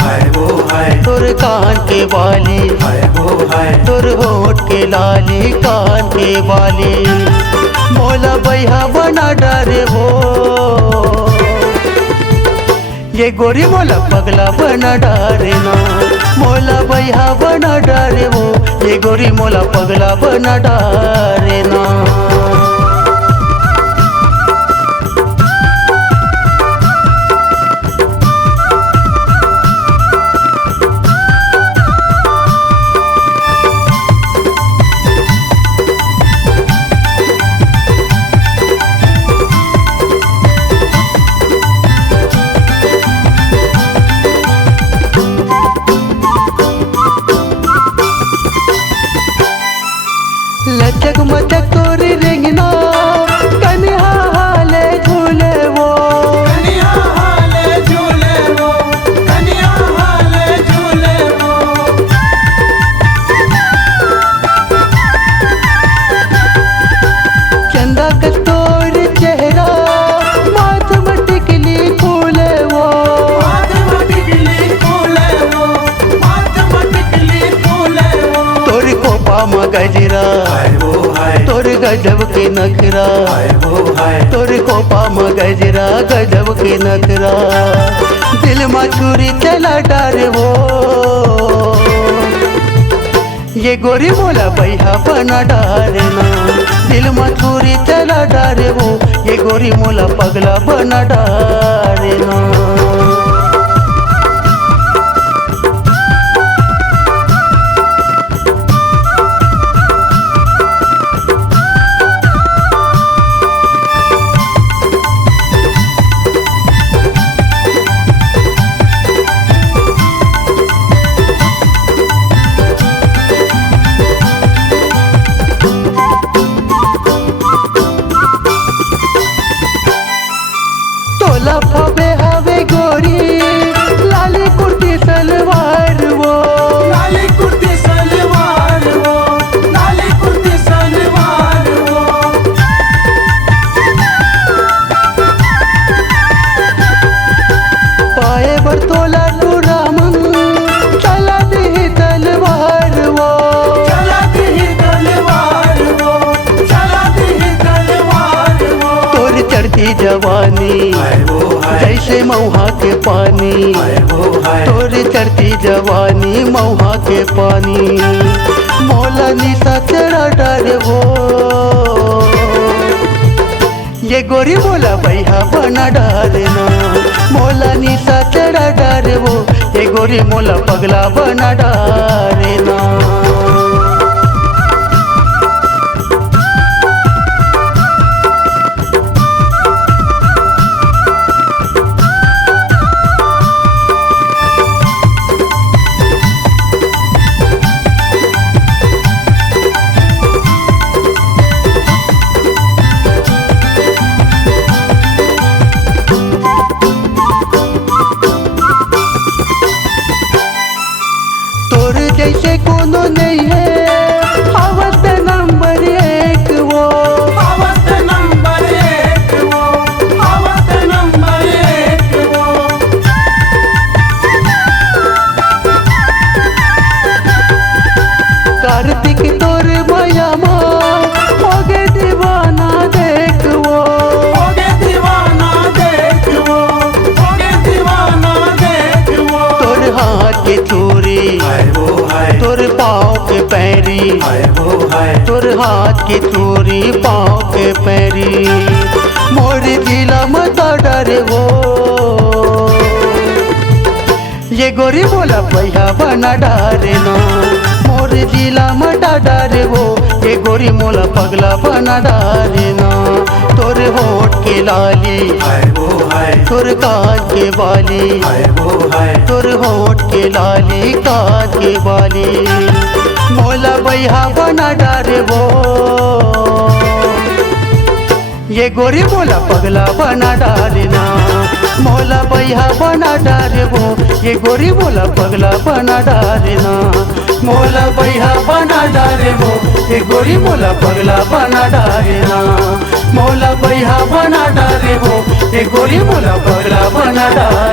हाय वो हाय तोर कान के बाली, हाय वो हाय तोर होठ के लाली कान के बाली, मोला बैहा बना डारे हो। ये गोरी मोला पगला बना डारे ना, मोला बैहा बना डारे हो। ये गोरी मोला पगला बना डारे ना। लचक मचक तोरी रेंगना कन्या हाले झूले वो, कन्या हाले झूले वो, कन्या हाले झूले वो। चंदा का तोर चेहरा माथ में टिकली फूले वो, माथ में टिकली फूले वो, माथ में टिकली फूले वो। तोर कोपा में गजरा, हाय वो हाय तोर गजब के नखरा, हाय वो हाय तोर कोपा में गजरा गजब के नखरा, दिल में छुरी चला डारे वो। ये गोरी मोला बैहा बना डारे ना, दिल में छुरी चला डारे वो। ये गोरी मोला पगला बना डारे ना। तोला फबे हवे गोरी लाली कुर्ती सलवार वो, लाली कुर्ती सलवार वो, लाली कुर्ती सलवार वो। पाए बर तोला टूरामन चला दी तलवार वो। चला दी तलवार वो, चला दी तलवार वो। तोर चढ़ती जवानी हाय वो हाय जैसे मऊहा के पानी, हाय वो हाय तोर चढ़ती जवानी मऊहा के पानी, मोला निशा चढ़ा डारे वो। ये गोरी मोला बैहा बना डारे ना, मोला निशा चढ़ा डारे वो। ये गोरी मोला पगला बना डारे ना। तोर जैसे कोनो नहीं है हवस नंबर एक वो, हवस नंबर एक वो, हवस नंबर एक वो। कार्तिक तोर माया हो गे दीवाना देख वो। हो गे दीवाना देख वो, हो गे दीवाना देख वो। तोर हाथ के चूरी, हाय वो हाय तोर पाँव के पैरी, हाय वो हाय तोर हाथ की चूरी पाँव के पैरी, मोर जिला मता डरे वो। ये गोरी बोला बैहा बना डारे ना, मोर जिला मटा डारे वो। ये गोरी मोला पगला बना डारे ना। तोर होठ के लाली, हाय वो हाय तोर कान के बाली, हाय वो हाय तोर होठ के लाली कान के बाली, मोला बैहा बना डारे वो। ये गोरी मोला पगला बना डारे ना, मोला बैहा बना डारे वो। ये गोरी मोला पगला बना डारे ना, मोला बैहा बना डारे वो। ये गोरी मोला पगला बना डारे ना, मोला बैहा बना डारे वो। ये गोरी मोला पगला बना डारे।